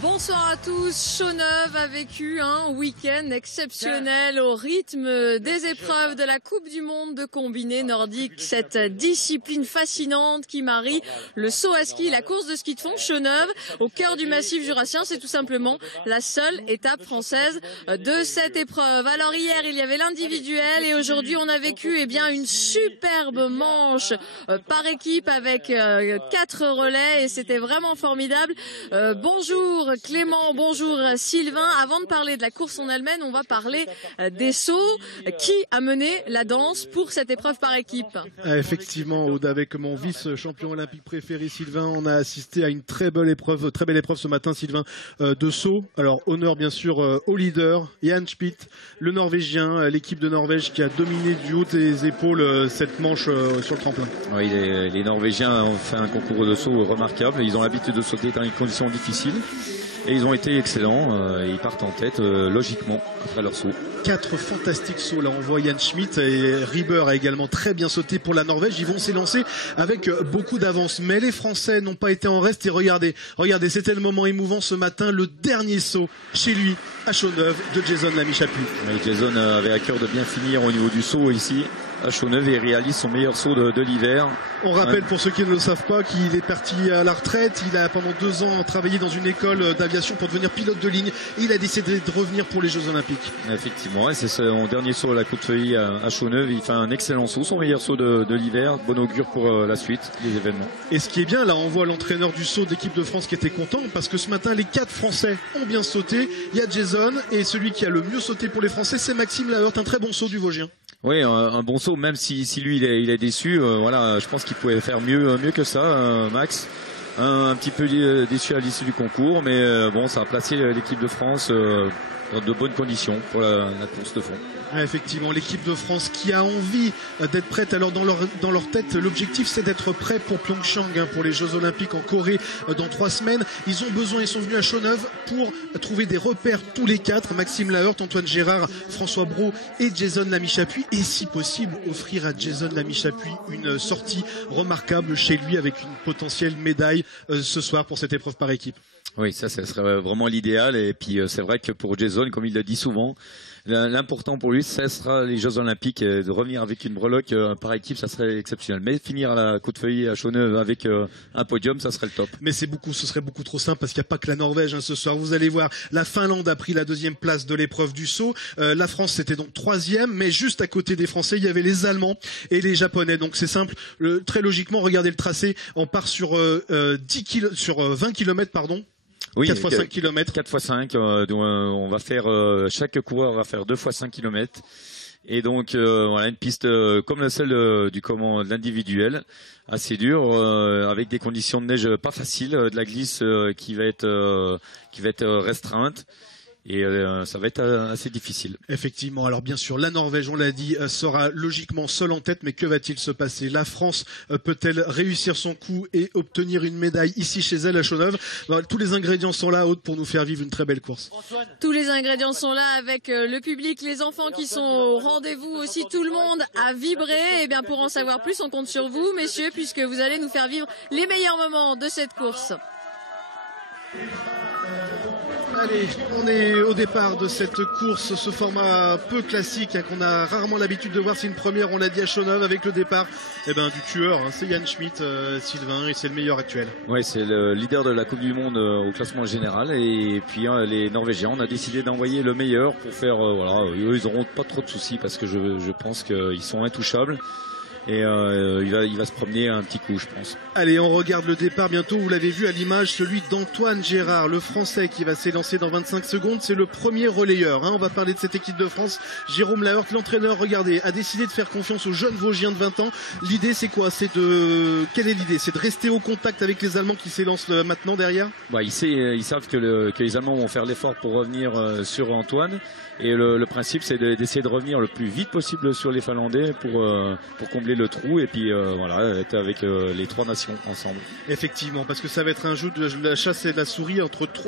Bonsoir à tous. Chaux-Neuve a vécu un week-end exceptionnel au rythme des épreuves de la Coupe du Monde de combiné nordique. Cette discipline fascinante qui marie le saut à ski et la course de ski de fond. Chaux-Neuve, au cœur du massif jurassien, c'est tout simplement la seule étape française de cette épreuve. Alors hier, il y avait l'individuel et aujourd'hui, on a vécu une superbe manche par équipe avec 4 relais et c'était vraiment formidable. Bonjour Clément, bonjour Sylvain. Avant de parler de la course en elle-même, on va parler des sauts. Qui a mené la danse pour cette épreuve par équipe? Effectivement, Aude, avec mon vice-champion olympique préféré Sylvain, on a assisté à une très belle épreuve ce matin, Sylvain, de saut. Alors, honneur bien sûr au leader, Jan Schmidt, le Norvégien, l'équipe de Norvège qui a dominé du haut des épaules cette manche sur le tremplin. Oui, les Norvégiens ont fait un concours de saut remarquable. Ils ont l'habitude de sauter dans des conditions difficiles. Et ils ont été excellents, ils partent en tête logiquement après leur saut. 4 fantastiques sauts, là on voit Jan Schmidt et Rieber a également très bien sauté pour la Norvège. Ils vont s'élancer avec beaucoup d'avance, mais les Français n'ont pas été en reste et regardez, c'était le moment émouvant ce matin, le dernier saut chez lui à Chaux-Neuve de Jason Lamy-Chappuis. Oui, Jason avait à cœur de bien finir au niveau du saut ici à Chaux-Neuve et réalise son meilleur saut de l'hiver. On rappelle pour ceux qui ne le savent pas qu'il est parti à la retraite. Il a pendant 2 ans travaillé dans une école d'aviation pour devenir pilote de ligne. Et il a décidé de revenir pour les Jeux Olympiques. Effectivement, et c'est son dernier saut à la Côte Feuilly à Chaux-Neuve. Il fait un excellent saut, son meilleur saut de l'hiver. Bon augure pour la suite des événements. Et ce qui est bien, là on voit l'entraîneur du saut d'équipe de France qui était content parce que ce matin les 4 Français ont bien sauté. Il y a Jason et celui qui a le mieux sauté pour les Français, c'est Maxime Laheurt, un très bon saut du Vosgien. Oui, un bon saut, même si lui il est déçu. Voilà, je pense qu'il pouvait faire mieux que ça, Max. Un petit peu déçu à l'issue du concours, mais bon, ça a placé l'équipe de France dans de bonnes conditions pour la course de fond. Effectivement, l'équipe de France qui a envie d'être prête. Alors dans leur tête, l'objectif c'est d'être prêt pour Pyeongchang, pour les Jeux Olympiques en Corée dans 3 semaines. Ils sont venus à Chaux-Neuve pour trouver des repères tous les 4, Maxime Laheurt, Antoine Gérard, François Brault et Jason Lamy-Chappuis, et si possible offrir à Jason Lamy-Chappuis une sortie remarquable chez lui avec une potentielle médaille ce soir pour cette épreuve par équipe. Oui, ça serait vraiment l'idéal. Et puis c'est vrai que pour Jason, comme il l'a dit souvent, l'important pour lui, ça sera les Jeux Olympiques. Et de revenir avec une breloque par équipe, ça serait exceptionnel. Mais finir à la Côte Feuilly à Chaux-Neuve avec un podium, ça serait le top. Mais ce serait beaucoup trop simple parce qu'il n'y a pas que la Norvège ce soir. Vous allez voir, la Finlande a pris la 2e place de l'épreuve du saut. La France c'était donc 3e, mais juste à côté des Français, il y avait les Allemands et les Japonais. Donc c'est simple, très logiquement, regardez le tracé. On part sur 20 km, pardon. Oui, 4 x 5 km. 4 x 5, on va faire, chaque coureur va faire 2 x 5 km. Et donc, voilà, une piste comme celle de l'individuel, assez dure, avec des conditions de neige pas faciles, de la glisse qui va être restreinte. Et ça va être assez difficile. Effectivement. Alors bien sûr, la Norvège, on l'a dit, sera logiquement seule en tête. Mais que va-t-il se passer? La France peut-elle réussir son coup et obtenir une médaille ici chez elle à Chaux-Neuve? Tous les ingrédients sont là, Aude, pour nous faire vivre une très belle course. Tous les ingrédients sont là avec le public, les enfants qui sont au rendez-vous aussi. Tout le monde a vibré. Et bien pour en savoir plus, on compte sur vous, messieurs, puisque vous allez nous faire vivre les meilleurs moments de cette course. Allez, on est au départ de cette course, ce format peu classique qu'on a rarement l'habitude de voir. C'est une première, on l'a dit, à Chaux-Neuve avec le départ du tueur. C'est Jan Schmidt, Sylvain, et c'est le meilleur actuel. Oui, c'est le leader de la Coupe du Monde au classement général. Et puis les Norvégiens, on a décidé d'envoyer le meilleur pour faire, eux ils n'auront pas trop de soucis parce que je pense qu'ils sont intouchables. Et il va se promener un petit coup, je pense. Allez, on regarde le départ bientôt. Vous l'avez vu à l'image, celui d'Antoine Gérard, le Français qui va s'élancer dans 25 secondes. C'est le premier relayeur. On va parler de cette équipe de France. Jérôme Laheurt, l'entraîneur, regardez, a décidé de faire confiance aux jeunes Vosgiens de 20 ans. L'idée, c'est quoi? Quelle est l'idée? C'est de rester au contact avec les Allemands qui s'élancent maintenant derrière? Ils savent que les Allemands vont faire l'effort pour revenir sur Antoine. Et le principe, c'est d'essayer de revenir le plus vite possible sur les Finlandais pour combler le trou et puis être avec les 3 nations ensemble. Effectivement, parce que ça va être un jeu de la chasse et de la souris,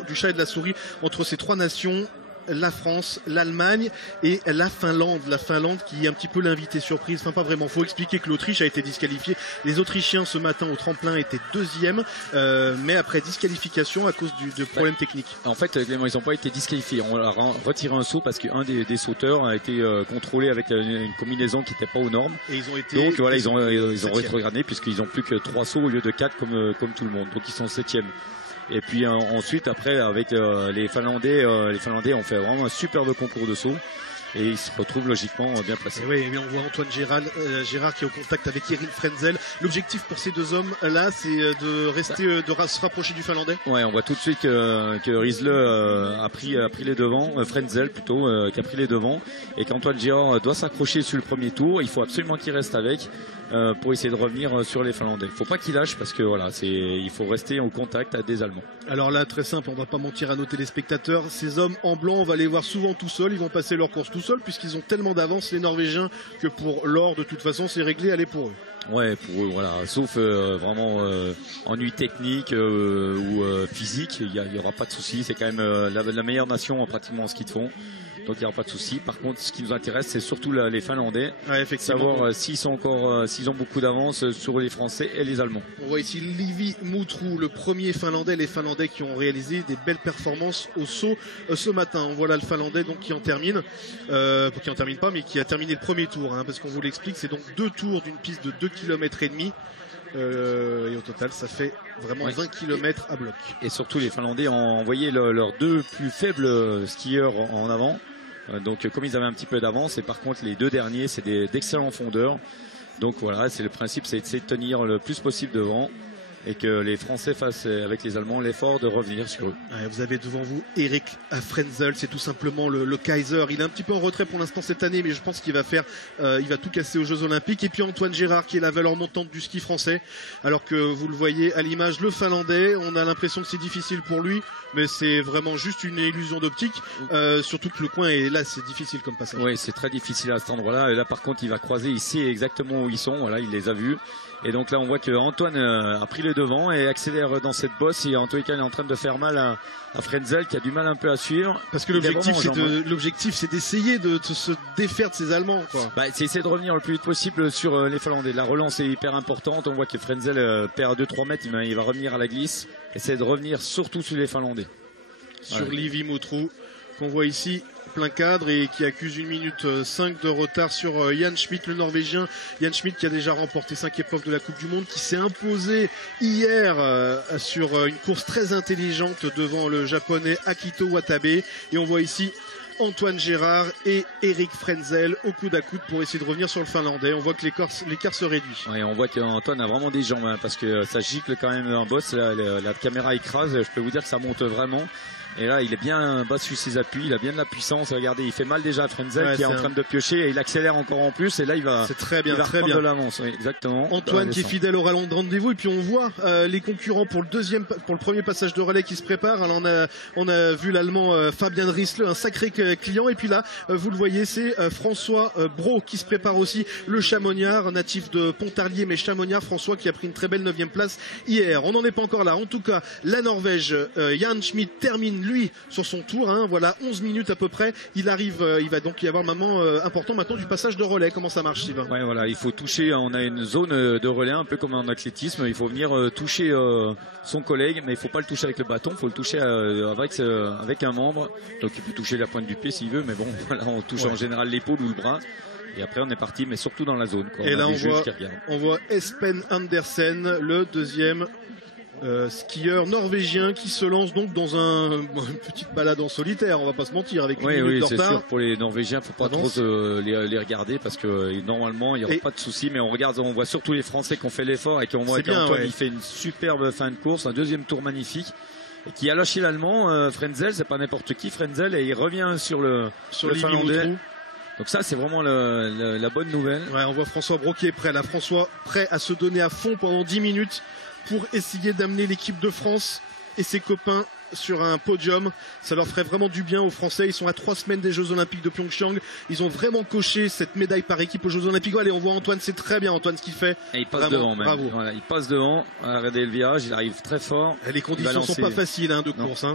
du chat et de la souris entre ces 3 nations. la France, l'Allemagne et la Finlande. La Finlande qui est un petit peu l'invité surprise. Enfin, pas vraiment. Faut expliquer que l'Autriche a été disqualifiée. Les Autrichiens ce matin au tremplin étaient deuxième, mais après disqualification à cause de problèmes techniques. En fait, ils n'ont pas été disqualifiés. On leur a retiré un saut parce qu'un des sauteurs a été contrôlé avec une combinaison qui n'était pas aux normes. Et ils ont été. Donc voilà, ils ont rétrogradé puisqu'ils ont plus que 3 sauts au lieu de 4 comme tout le monde. Donc ils sont 7e. Et puis ensuite, après, avec les Finlandais ont fait vraiment un superbe concours de saut. Et ils se retrouvent logiquement bien placés. Oui, mais on voit Antoine Gérard qui est au contact avec Erik Frenzel. L'objectif pour ces deux hommes là, c'est de rester, de se rapprocher du Finlandais. Ouais, on voit tout de suite que Riesle a pris les devants, Frenzel plutôt, qui a pris les devants, et qu'Antoine Gérard doit s'accrocher sur le premier tour. Il faut absolument qu'il reste avec pour essayer de revenir sur les Finlandais. Il ne faut pas qu'il lâche parce que voilà, il faut rester au contact des Allemands. Alors là, très simple, on ne va pas mentir à nos téléspectateurs. Ces hommes en blanc, on va les voir souvent tout seuls. Ils vont passer leur course tout seuls puisqu'ils ont tellement d'avance, les Norvégiens, que pour l'or, de toute façon, c'est réglé, allez pour eux. Ouais, pour eux, voilà. Sauf vraiment ennui technique ou physique, il y aura pas de souci. C'est quand même la meilleure nation pratiquement en ski de fond. Donc il n'y aura pas de souci. Par contre, ce qui nous intéresse, c'est surtout les Finlandais. Ouais, savoir s'ils ont beaucoup d'avance sur les Français et les Allemands. On voit ici Livi Moutrou, le premier Finlandais. Les Finlandais qui ont réalisé des belles performances au saut ce matin. On voit là le Finlandais donc qui en termine, mais qui a terminé le premier tour. Parce qu'on vous l'explique, c'est donc 2 tours d'une piste de 2,5 km. Et au total, ça fait vraiment 20 km à bloc. Et surtout, les Finlandais ont envoyé leurs 2 plus faibles skieurs en avant. Donc comme ils avaient un petit peu d'avance, et par contre les 2 derniers c'est d'excellents fondeurs. Donc voilà, c'est le principe, c'est d'essayer de tenir le plus possible devant et que les Français fassent avec les Allemands l'effort de revenir sur eux. Ouais, vous avez devant vous Erik Frenzel, c'est tout simplement le Kaiser. Il est un petit peu en retrait pour l'instant cette année, mais je pense qu'il va il va tout casser aux Jeux Olympiques. Et puis Antoine Gérard qui est la valeur montante du ski français, alors que vous le voyez à l'image, le Finlandais, on a l'impression que c'est difficile pour lui, mais c'est vraiment juste une illusion d'optique. Surtout que le coin est là, c'est difficile comme passage. Oui, c'est très difficile à cet endroit-là. Et là, par contre, il va croiser, il sait exactement où ils sont. Voilà, il les a vus. Et donc là, on voit que Antoine a pris le devant et accélère dans cette bosse. Et en tous les cas, il est en train de faire mal à Frenzel qui a du mal un peu à suivre. Parce que l'objectif, c'est d'essayer de se défaire de ces Allemands, quoi. C'est essayer de revenir le plus vite possible sur les Finlandais. La relance est hyper importante. On voit que Frenzel perd 2-3 mètres. Il va revenir à la glisse. Essayer de revenir surtout sur les Finlandais. Sur Livi Moutrou, qu'on voit ici plein cadre et qui accuse 1 minute 5 de retard sur Jan Schmidt, le Norvégien. Jan Schmidt qui a déjà remporté 5 épreuves de la Coupe du Monde, qui s'est imposé hier sur une course très intelligente devant le Japonais Akito Watabe. Et on voit ici Antoine Gérard et Erik Frenzel au coude à coude pour essayer de revenir sur le Finlandais. On voit que l'écart se réduit. Oui, on voit qu'Antoine a vraiment des jambes, parce que ça gicle quand même un boss. La caméra écrase, je peux vous dire que ça monte vraiment. Et là, il est bien bas sur ses appuis, il a bien de la puissance. Regardez, il fait mal déjà à Frenzel qui est en train de piocher et il accélère encore en plus. Et là, il va prendre de l'avance. Oui, exactement. Antoine qui est fidèle au rendez-vous. Et puis on voit les concurrents pour le premier passage de relais qui se prépare. Alors on a vu l'Allemand Fabian Riesle, un sacré client. Et puis là, vous le voyez, c'est François Brault qui se prépare aussi, le Chamonniard, natif de Pontarlier, mais Chamonniard. François qui a pris une très belle 9e place hier. On n'en est pas encore là. En tout cas, la Norvège, Jan Schmidt termine lui sur son tour, voilà 11 minutes à peu près. Il va donc y avoir un moment important maintenant du passage de relais. Comment ça marche, Sylvain? Ouais, voilà, il faut toucher, on a une zone de relais un peu comme en athlétisme, il faut venir toucher son collègue, mais il faut pas le toucher avec le bâton, il faut le toucher avec un membre. Donc il peut toucher la pointe du pied s'il veut, mais bon, voilà, on touche en général l'épaule ou le bras. Et après on est parti, mais surtout dans la zone, quoi. Et là on voit Espen Andersen, le deuxième skieur norvégien qui se lance donc dans une petite balade en solitaire, on va pas se mentir, avec une minute de retard. C'est sûr, pour les Norvégiens, faut pas trop les regarder parce que normalement il n'y aura pas de souci, mais on voit surtout les Français qui ont fait l'effort et qui ont voit qu'Antoine il fait une superbe fin de course, un deuxième tour magnifique. Et qui a lâché l'Allemand, Frenzel, c'est pas n'importe qui Frenzel, et il revient sur le Finlandais. Donc ça c'est vraiment la bonne nouvelle. Ouais, on voit François Brault qui est prêt là, François prêt à se donner à fond pendant 10 minutes pour essayer d'amener l'équipe de France et ses copains sur un podium. Ça leur ferait vraiment du bien aux Français. Ils sont à 3 semaines des Jeux Olympiques de Pyeongchang. Ils ont vraiment coché cette médaille par équipe aux Jeux Olympiques. Allez, on voit Antoine, c'est très bien Antoine ce qu'il fait. Et il passe devant même. Bravo. Voilà, il passe devant. Regardez le virage, il arrive très fort. Les conditions sont pas faciles de course.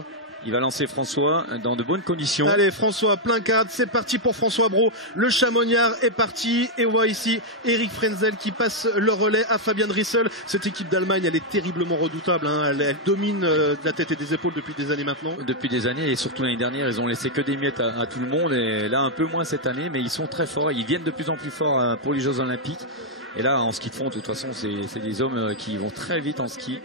Il va lancer François dans de bonnes conditions. Allez, François, plein cadre, c'est parti pour François Braud. Le Chamonniard est parti et on voit ici Eric Frenzel qui passe le relais à Fabian Rissel. Cette équipe d'Allemagne, elle est terriblement redoutable, hein. Elle domine de la tête et des épaules depuis des années maintenant. Depuis des années, et surtout l'année dernière, ils ont laissé que des miettes à tout le monde, et là un peu moins cette année, mais ils sont très forts, ils viennent de plus en plus forts pour les Jeux Olympiques. Et là, en ski de fond, de toute façon, c'est des hommes qui vont très vite en ski.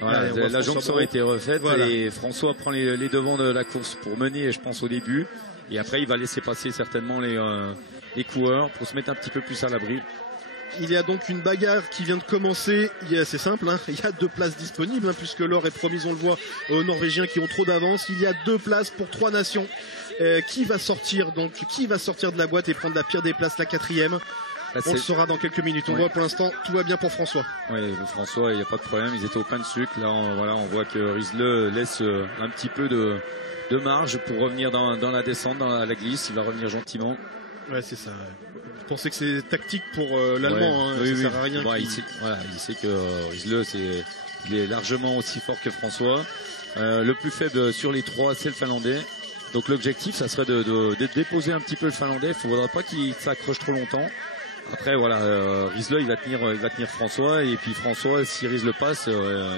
Voilà, allez, la jonction a été refaite, voilà. Et François prend les devants de la course pour mener, je pense, au début. Et après, il va laisser passer certainement les coureurs pour se mettre un petit peu plus à l'abri. Il y a donc une bagarre qui vient de commencer. C'est simple, hein. Il y a 2 places disponibles, hein, puisque l'or est promise, on le voit, aux Norvégiens qui ont trop d'avance. Il y a 2 places pour 3 nations. Qui va sortir de la boîte et prendre la pire des places, la 4e? On le saura dans quelques minutes. On voit pour l'instant, tout va bien pour François. Oui, François, il n'y a pas de problème. Ils étaient au pain de sucre. Là, on voit que Riesle laisse un petit peu de marge pour revenir dans la descente, dans la glisse. Il va revenir gentiment. Ouais, c'est ça. Vous pensez que c'est tactique pour l'Allemand, hein, oui, ça sert à rien. Il sait que Riesle, il est largement aussi fort que François. Le plus faible sur les 3, c'est le Finlandais. Donc l'objectif, ça serait de déposer un petit peu le Finlandais. Il ne faudra pas qu'il s'accroche trop longtemps. Après voilà, Riesle il va tenir François, et puis François, si Riesle passe,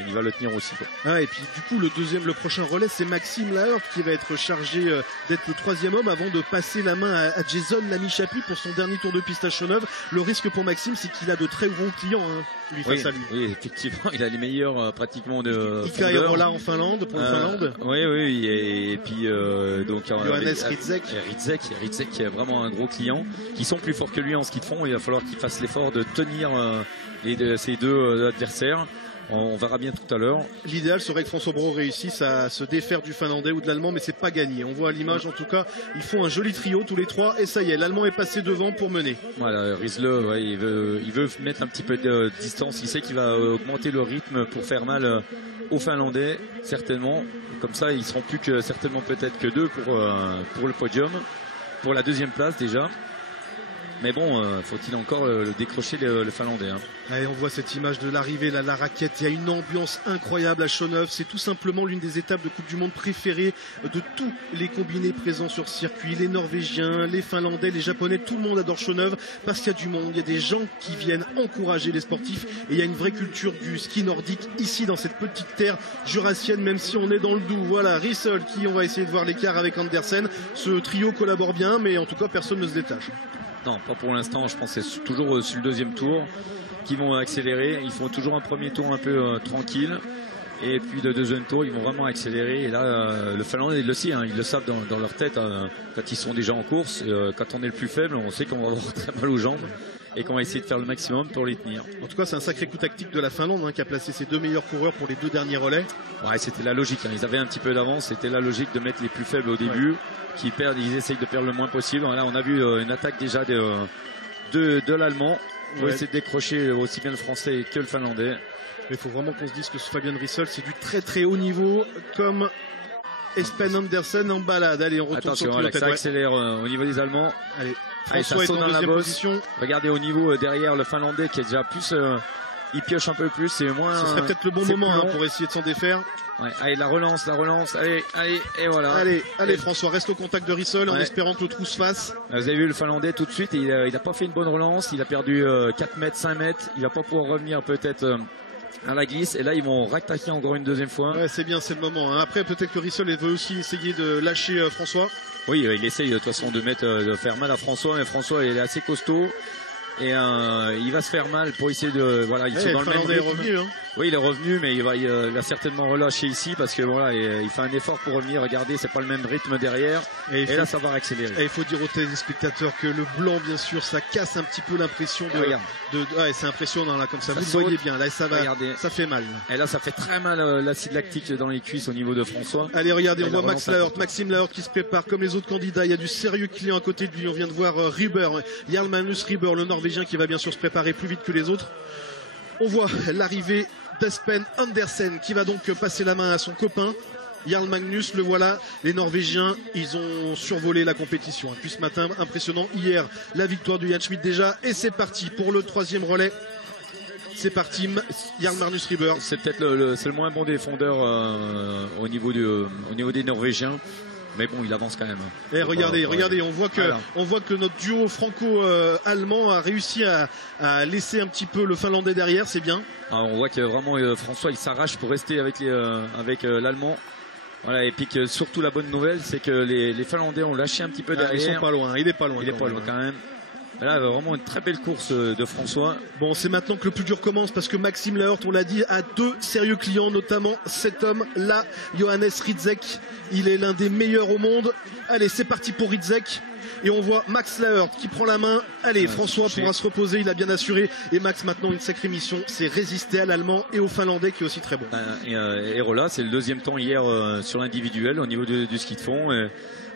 il va le tenir aussi, quoi. Ah, et puis du coup le prochain relais, c'est Maxime Laert qui va être chargé d'être le 3e homme avant de passer la main à Jason Lamy-Chapuis pour son dernier tour de piste à Choneuve. Le risque pour Maxime, c'est qu'il a de très gros clients, hein, face à lui. Oui, effectivement, il a les meilleurs pratiquement de Ika Irola en Finlande, pour le Finlande. Oui, et puis donc Johannes Ritzek. Ritzek qui est vraiment un gros client, qui sont plus forts que lui en ski de fond. Il va falloir qu'il fasse l'effort de tenir ces 2 adversaires. On verra bien tout à l'heure. L'idéal serait que François Braud réussisse à se défaire du Finlandais ou de l'Allemand, mais c'est pas gagné. On voit à l'image, en tout cas, ils font un joli trio tous les 3, et ça y est, l'Allemand est passé devant pour mener. Voilà, Riesle, il veut mettre un petit peu de distance. Il sait qu'il va augmenter le rythme pour faire mal aux Finlandais, certainement. Comme ça, ils seront plus que certainement peut-être que 2 pour le podium, pour la 2e place déjà. Mais bon, faut-il encore décrocher le Finlandais, hein. Allez, on voit cette image de l'arrivée, la raquette. Il y a une ambiance incroyable à Choneuve. C'est tout simplement l'une des étapes de Coupe du Monde préférées de tous les combinés présents sur circuit. Les Norvégiens, les Finlandais, les Japonais, tout le monde adore Choneuve parce qu'il y a du monde. Il y a des gens qui viennent encourager les sportifs, et il y a une vraie culture du ski nordique ici dans cette petite terre jurassienne, même si on est dans le Doubs. Voilà, Rissel qui, on va essayer de voir l'écart avec Andersen. Ce trio collabore bien, mais en tout cas personne ne se détache. Non, pas pour l'instant. Je pense que c'est toujours sur le 2e tour qu'ils vont accélérer. Ils font toujours un premier tour un peu tranquille, et puis le 2e tour ils vont vraiment accélérer. Et là le Finlandais ils le savent, hein, ils le savent dans leur tête, quand ils sont déjà en course. Quand on est le plus faible, on sait qu'on va avoir très mal aux jambes et qu'on va essayer de faire le maximum pour les tenir. En tout cas, c'est un sacré coup tactique de la Finlande, hein, qui a placé ses 2 meilleurs coureurs pour les 2 derniers relais. Ouais, c'était la logique, hein. Ils avaient un petit peu d'avance, c'était la logique de mettre les plus faibles au début, ils essayent de perdre le moins possible. Là, on a vu une attaque déjà de l'Allemand pour essayer de décrocher aussi bien le Français que le Finlandais. Mais il faut vraiment qu'on se dise que ce Fabian Rissel, c'est du très très haut niveau, comme Espen Andersen en balade. Allez, on retourne sur le ça accélère au niveau des Allemands. Allez, François est dans la position. Regardez au niveau derrière le Finlandais qui est déjà plus, il pioche un peu plus, c'est moins. Ce serait peut-être le bon moment, hein, pour essayer de s'en défaire. Ouais, allez, la relance, allez, et voilà. Allez, François, reste au contact de Rissel, en espérant que le trou se fasse. Vous avez vu le Finlandais tout de suite, il n'a pas fait une bonne relance, il a perdu 4 mètres, 5 mètres, il va pas pouvoir revenir peut-être à la glisse, et là ils vont rattaquer encore une 2e fois. Ouais, c'est bien, c'est le moment, hein. Après peut-être que Rissel veut aussi essayer de lâcher François. Oui, il essaye de toute façon de faire mal à François, mais François il est assez costaud. Et il va se faire mal pour essayer de il est dans le même rythme. Est revenu, hein. Oui, il est revenu, mais il va certainement relâcher ici parce que voilà, il fait un effort pour revenir. Regardez, c'est pas le même rythme derrière, et là ça va accélérer. Et il faut dire aux téléspectateurs que le blanc, bien sûr, ça casse un petit peu l'impression c'est impressionnant là, comme ça. Vous le voyez bien, là ça fait mal. Et là ça fait très mal l'acide lactique dans les cuisses au niveau de François. Allez, regardez, on voit Maxime Laert qui se prépare comme les autres candidats. Il y a du sérieux client à côté de lui. On vient de voir Rieber, Jarl Magnus Rieber, le Norvégien, qui va bien sûr se préparer plus vite que les autres. On voit l'arrivée d'Espen Andersen qui va donc passer la main à son copain Jarl Magnus. Le voilà, les Norvégiens, ils ont survolé la compétition depuis ce matin, impressionnant. Hier, la victoire de Jan Schmidt déjà, et c'est parti pour le 3e relais. C'est parti, Jarl Magnus Rieber. C'est peut-être c'est le moins bon des fondeurs au niveau des Norvégiens. Mais bon, il avance quand même. Et regardez, on voit que notre duo franco-allemand a réussi à laisser un petit peu le Finlandais derrière, c'est bien. Alors, on voit que vraiment François il s'arrache pour rester avec l'Allemand. Voilà, et puis que surtout la bonne nouvelle, c'est que les Finlandais ont lâché un petit peu derrière. Ils sont pas loin, il est pas loin. Il est pas loin quand même. Là, vraiment une très belle course de François. Bon, c'est maintenant que le plus dur commence parce que Maxime Laert, on l'a dit, a 2 sérieux clients, notamment cet homme-là, Johannes Ritzek. Il est l'un des meilleurs au monde. Allez, c'est parti pour Ritzek. Et on voit Max Laert qui prend la main. Allez, François pourra se reposer, il a bien assuré. Et Max, maintenant, une sacrée mission, c'est résister à l'Allemand et au Finlandais qui est aussi très bon. Et Rolla, c'est le 2e temps hier sur l'individuel au niveau du ski de fond.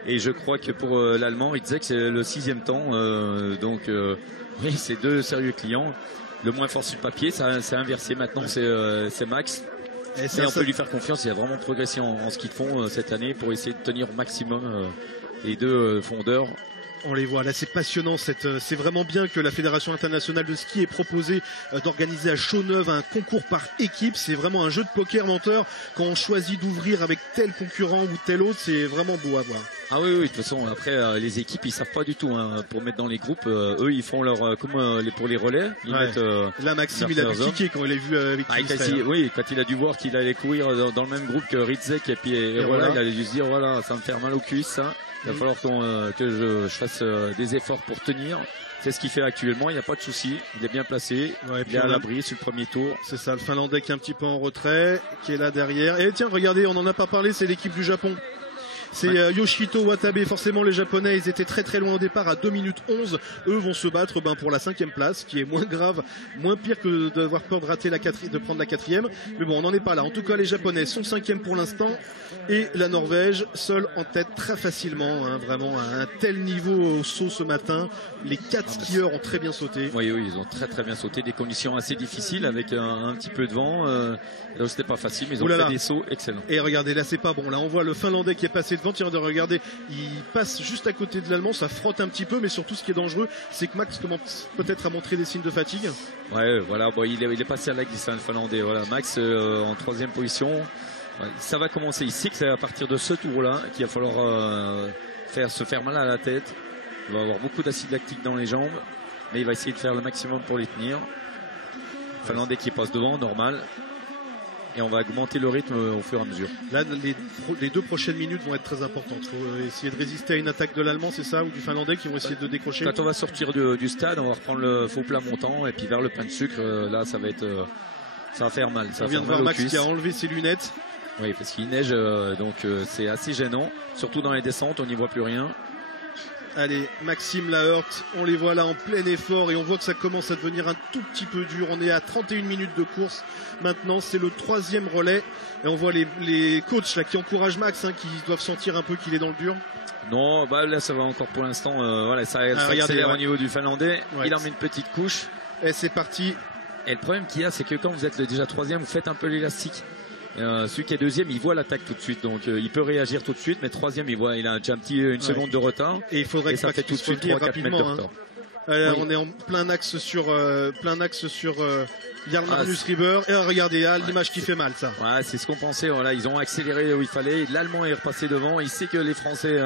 Et je crois que pour l'Allemand, Ritzek, c'est le 6e temps. Donc, oui, c'est 2 sérieux clients. Le moins fort sur le papier, c'est inversé. Maintenant, c'est Max. Et on peut lui faire confiance. Il a vraiment progressé en ski de fond cette année pour essayer de tenir au maximum les 2 fondeurs. On les voit, là c'est passionnant, c'est vraiment bien que la Fédération internationale de ski ait proposé d'organiser à Chaux-Neuve un concours par équipe. C'est vraiment un jeu de poker menteur quand on choisit d'ouvrir avec tel concurrent ou tel autre, c'est vraiment beau à voir. Ah oui, de toute façon, après les équipes ils savent pas du tout pour mettre dans les groupes. Eux ils font pour les relais. Ils mettent, là Maxime il a tiqué quand il a vu avec oui, quand il a dû voir qu'il allait courir dans le même groupe que Ritzek et voilà, il allait juste dire voilà, ça va me faire mal aux cuisses ça. Il va falloir que je fasse des efforts pour tenir. C'est ce qu'il fait actuellement, il n'y a pas de souci. Il est bien placé, il est à l'abri sur le premier tour. C'est ça, le Finlandais qui est un petit peu en retrait, qui est là derrière. Et tiens, regardez, on n'en a pas parlé, c'est l'équipe du Japon. C'est Yoshito Watabe, forcément les Japonais ils étaient très très loin au départ à 2 minutes 11. Eux vont se battre pour la 5e place, qui est moins grave, moins pire que d'avoir peur de rater de prendre la 4e. Mais bon, on n'en est pas là. En tout cas, les Japonais sont 5e pour l'instant et la Norvège seule en tête très facilement, vraiment à un tel niveau au saut ce matin. Les 4 skieurs ont très bien sauté. Oui, ils ont très très bien sauté. Des conditions assez difficiles avec un petit peu de vent. Là, c'était pas facile, mais ils ont fait des sauts excellents. Et regardez, là c'est pas bon. Là on voit le Finlandais qui est passé devant. Tiens, regardez, il passe juste à côté de l'Allemand, ça frotte un petit peu, mais surtout ce qui est dangereux, c'est que Max commence peut-être à montrer des signes de fatigue. Ouais, voilà, bon, il est passé à la glisse, le Finlandais. Voilà, Max en 3e position. Ouais, ça va commencer. Il sait que c'est à partir de ce tour-là qu'il va falloir se faire mal à la tête. Il va avoir beaucoup d'acide lactique dans les jambes, mais il va essayer de faire le maximum pour les tenir. Finlandais qui passe devant, normal. Et on va augmenter le rythme au fur et à mesure. Là, les 2 prochaines minutes vont être très importantes. Il faut essayer de résister à une attaque de l'Allemand, c'est ça, ou du Finlandais qui vont essayer de décrocher. Quand on va sortir du stade, on va reprendre le faux plat montant et puis vers le pain de sucre, là, ça va faire mal. On vient de voir Max qui a enlevé ses lunettes. Oui, parce qu'il neige, donc c'est assez gênant. Surtout dans les descentes, on n'y voit plus rien. Allez, Maxime Laert, on les voit là en plein effort et on voit que ça commence à devenir un tout petit peu dur. On est à 31 minutes de course. Maintenant, c'est le 3e relais et on voit les coachs là qui encouragent Max, qui doivent sentir un peu qu'il est dans le dur. Non, là ça va encore pour l'instant. Voilà, ça accélère au niveau du Finlandais. Ouais. Il en met une petite couche. Et c'est parti. Et le problème qu'il y a, c'est que quand vous êtes déjà 3e, vous faites un peu l'élastique. Celui qui est 2e, il voit l'attaque tout de suite, donc il peut réagir tout de suite, mais 3e, il a déjà une seconde de retard. Et il faudrait que ça fait tout de suite 3-4 mètres de retard. On est en plein axe sur Jarl Magnus Rieber. Et regardez, l'image qui fait mal, ça. Ouais, c'est ce qu'on pensait. Voilà, ils ont accéléré où il fallait. L'Allemand est repassé devant. Il sait que les Français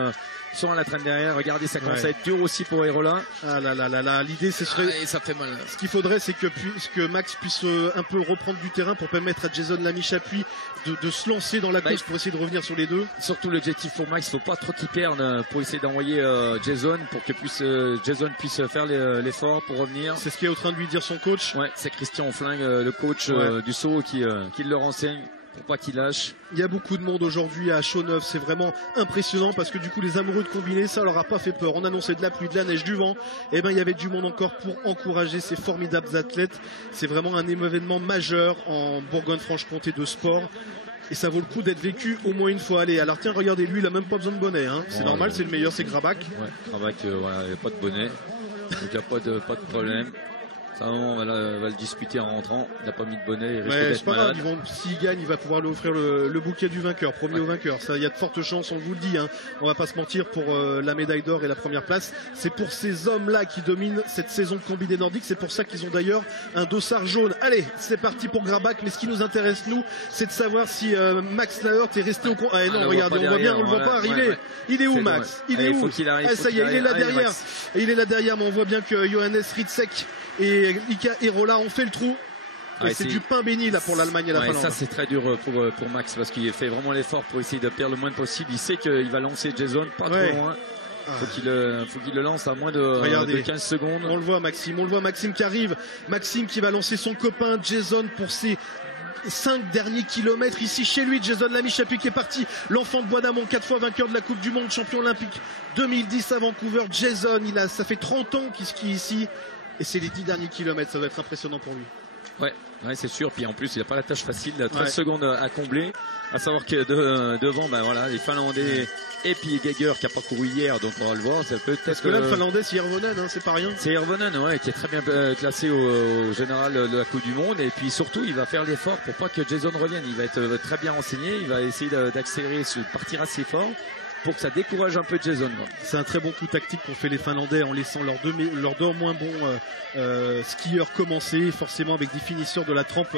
sont à la traîne derrière. Regardez, ça commence à être dur aussi pour Erola. Ah là, l'idée ce serait. Et ça fait mal. Ce qu'il faudrait, c'est que Max puisse un peu reprendre du terrain pour permettre à Jason Lamy-Chapuis de se lancer dans la course pour essayer de revenir sur les 2. Surtout l'objectif pour Max, il faut pas trop qu'il perde pour essayer d'envoyer Jason pour que Jason puisse faire l'effort pour revenir. C'est ce qu'est en train de lui dire son coach. Ouais, c'est Christian Flingue, le coach du saut qui le renseigne pour pas qu'il lâche. Il y a beaucoup de monde aujourd'hui à Chaux-Neuve, c'est vraiment impressionnant parce que du coup les amoureux de combiné, ça leur a pas fait peur. On annonçait de la pluie, de la neige, du vent, et il y avait du monde encore pour encourager ces formidables athlètes. C'est vraiment un événement majeur en Bourgogne-Franche-Comté de sport. Et ça vaut le coup d'être vécu au moins une fois. Allez, alors tiens, regardez, lui il a même pas besoin de bonnet, c'est normal, c'est le meilleur, c'est Grabach. Ouais, Grabach, il n'y a pas de bonnet, donc il n'y a pas de problème. Ça, on va le disputer en rentrant. Il n'a pas mis de bonnet. Il risque Ouais, d'être c'est pas malade. grave. S'il gagne, il va pouvoir lui offrir le bouquet du vainqueur, premier au vainqueur. Ça, il y a de fortes chances, on vous le dit. Hein. On va pas se mentir pour la médaille d'or et la première place. C'est pour ces hommes-là qui dominent cette saison de combiné nordique. C'est pour ça qu'ils ont d'ailleurs un dossard jaune. Allez, c'est parti pour Grabach. Mais ce qui nous intéresse, nous, c'est de savoir si Max Lahert est resté au. Ah non, regardez, on voit bien, on le voit pas arriver. Ouais. Il est où, C'est Max? dommage. Il est Allez, où? faut qu'il arrive, Ah, ça y est, il est là derrière. Il est là derrière, mais on voit bien que Johannes Ritzek et Ika Erola ont fait le trou. Et c'est du pain béni là pour l'Allemagne et la Finlande. Ça c'est très dur pour Max parce qu'il fait vraiment l'effort pour essayer de perdre le moins possible. Il sait qu'il va lancer Jason pas trop loin. Faut qu'il le lance à moins de 15 secondes. On le voit Maxime qui arrive. Maxime qui va lancer son copain Jason pour ses 5 derniers kilomètres ici chez lui. Jason Lamy-Chapuis qui est parti, l'enfant de Bois d'Amont, 4 fois vainqueur de la Coupe du Monde, champion olympique 2010 à Vancouver. Jason, ça fait 30 ans qu'il skie ici et c'est les 10 derniers kilomètres, ça va être impressionnant pour lui. Ouais, c'est sûr. Puis en plus, il n'a pas la tâche facile. 13 secondes à combler. À savoir que devant, les Finlandais et puis Geiger qui n'a pas couru hier, donc on va le voir. Ça peut parce que là, le Finlandais, c'est Hirvonen, hein, c'est pas rien. C'est Hirvonen, qui est très bien classé au général de la Coupe du Monde. Et puis surtout, il va faire l'effort pour pas que Jason revienne. Il va être très bien renseigné. Il va essayer d'accélérer, partir assez fort, pour que ça décourage un peu Jason. C'est un très bon coup tactique qu'ont fait les Finlandais en laissant leurs deux moins bons skieurs commencer, forcément avec des finisseurs de la trempe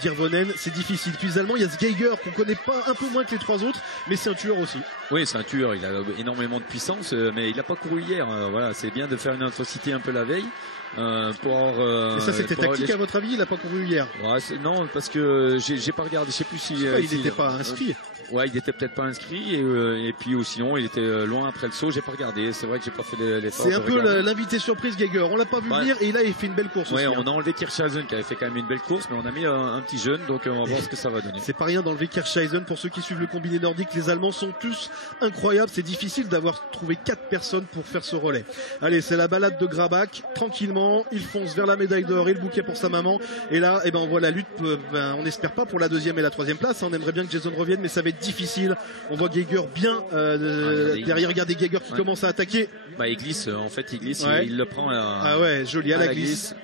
d'Hirvonen. C'est difficile. Puis les Allemands, il y a ce Geiger qu'on connaît pas un peu moins que les 3 autres, mais c'est un tueur aussi. Oui, c'est un tueur. Il a énormément de puissance, mais il n'a pas couru hier. C'est bien de faire une intensité un peu la veille. Et ça c'était tactique à votre avis? Il n'a pas couru hier? Non, parce que j'ai pas regardé, je sais plus si il n'était pas inscrit. Il était peut-être pas inscrit et puis sinon il était loin après le saut. J'ai pas regardé. C'est vrai que j'ai pas fait l'effort. C'est un peu l'invité surprise Geiger. On l'a pas vu venir et là il fait une belle course. On a enlevé Kirchhausen qui avait fait quand même une belle course, mais on a mis un petit jeune, donc on va voir ce que ça va donner. C'est pas rien d'enlever Kirchhausen. Pour ceux qui suivent le combiné nordique, les Allemands sont tous incroyables. C'est difficile d'avoir trouvé 4 personnes pour faire ce relais. Allez, c'est la balade de Grabach. Tranquillement, il fonce vers la médaille d'or et le bouquet pour sa maman. Et là, on voit la lutte. On n'espère pas pour la 2e et la 3e place. On aimerait bien que Jason revienne, mais ça va être difficile. On voit Geiger bien derrière. Regardez Geiger qui commence à attaquer. Il glisse, en fait, il glisse. Il le prend joli à la glisse.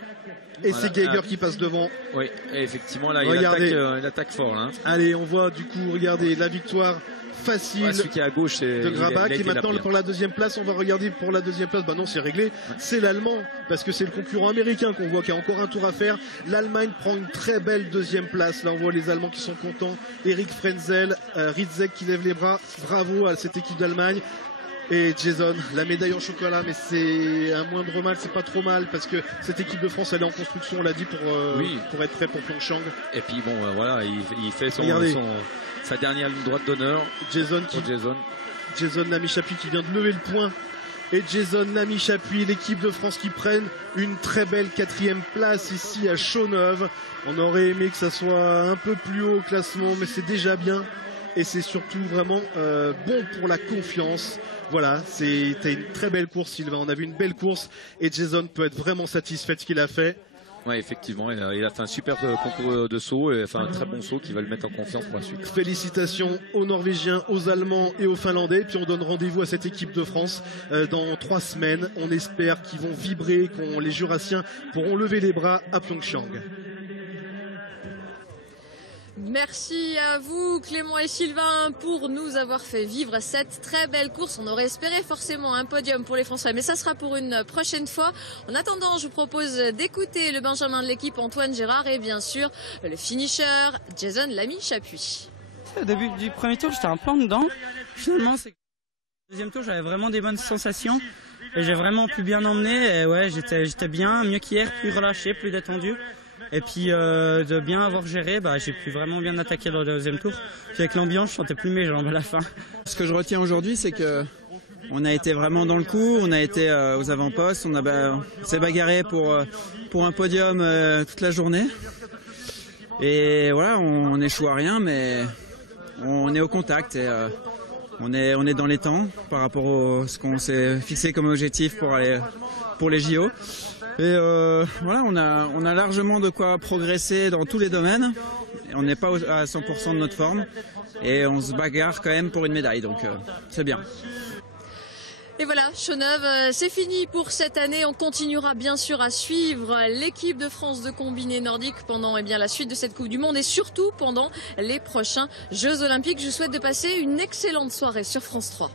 Et voilà, c'est Geiger qui passe devant. Oui, et effectivement, là, il attaque fort. Là. Allez, on voit du coup, regardez, la victoire facile celui qui est à gauche, de Grabach. Et maintenant, pour la 2e place, on va regarder pour la 2e place. Non, c'est réglé. C'est l'Allemand, parce que c'est le concurrent américain qu'on voit qui a encore un tour à faire. L'Allemagne prend une très belle 2e place. Là, on voit les Allemands qui sont contents. Eric Frenzel, Ritzek qui lève les bras. Bravo à cette équipe d'Allemagne. Et Jason, la médaille en chocolat, mais c'est un moindre mal, c'est pas trop mal parce que cette équipe de France elle est en construction, on l'a dit, pour être prêt pour Pyeongchang. Et puis il fait sa dernière ligne droite d'honneur. Jason Lamy-Chapuis qui vient de lever le point. Et Jason Lamy-Chapuis, l'équipe de France qui prennent une très belle 4e place ici à Chaux-Neuve. On aurait aimé que ça soit un peu plus haut au classement, mais c'est déjà bien. Et c'est surtout vraiment bon pour la confiance. Voilà, c'était une très belle course, Sylvain. On a vu une belle course et Jason peut être vraiment satisfait de ce qu'il a fait. Oui, effectivement, il a fait un super concours de saut et un très bon saut qui va le mettre en confiance pour la suite. Félicitations aux Norvégiens, aux Allemands et aux Finlandais. Puis on donne rendez-vous à cette équipe de France dans 3 semaines. On espère qu'ils vont vibrer, que les Jurassiens pourront lever les bras à Pyeongchang. Merci à vous Clément et Sylvain pour nous avoir fait vivre cette très belle course. On aurait espéré forcément un podium pour les Français, mais ça sera pour une prochaine fois. En attendant, je vous propose d'écouter le Benjamin de l'équipe Antoine Gérard et bien sûr le finisher Jason Lamy-Chapuis. Au début du premier tour, j'étais un peu en dedans. Finalement, le deuxième tour, j'avais vraiment des bonnes sensations et j'ai vraiment pu bien emmener. Et j'étais bien, mieux qu'hier, plus relâché, plus détendu. Et puis de bien avoir géré, j'ai pu vraiment bien attaquer le deuxième tour. Puis avec l'ambiance, je sentais plus mes jambes à la fin. Ce que je retiens aujourd'hui, c'est que on a été vraiment dans le coup, on a été aux avant-postes, on s'est bagarré pour un podium toute la journée. Et voilà, on n'échoue à rien, mais on est au contact et on est dans les temps par rapport à ce qu'on s'est fixé comme objectif pour les JO. Et voilà, on a largement de quoi progresser dans tous les domaines. On n'est pas à 100% de notre forme et on se bagarre quand même pour une médaille, donc c'est bien. Et Et voilà, Chaux-Neuve, c'est fini pour cette année. On continuera bien sûr à suivre l'équipe de France de combiné nordique pendant la suite de cette Coupe du Monde et surtout pendant les prochains Jeux Olympiques. Je vous souhaite de passer une excellente soirée sur France 3.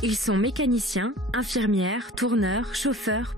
Ils sont mécaniciens, infirmières, tourneurs, chauffeurs,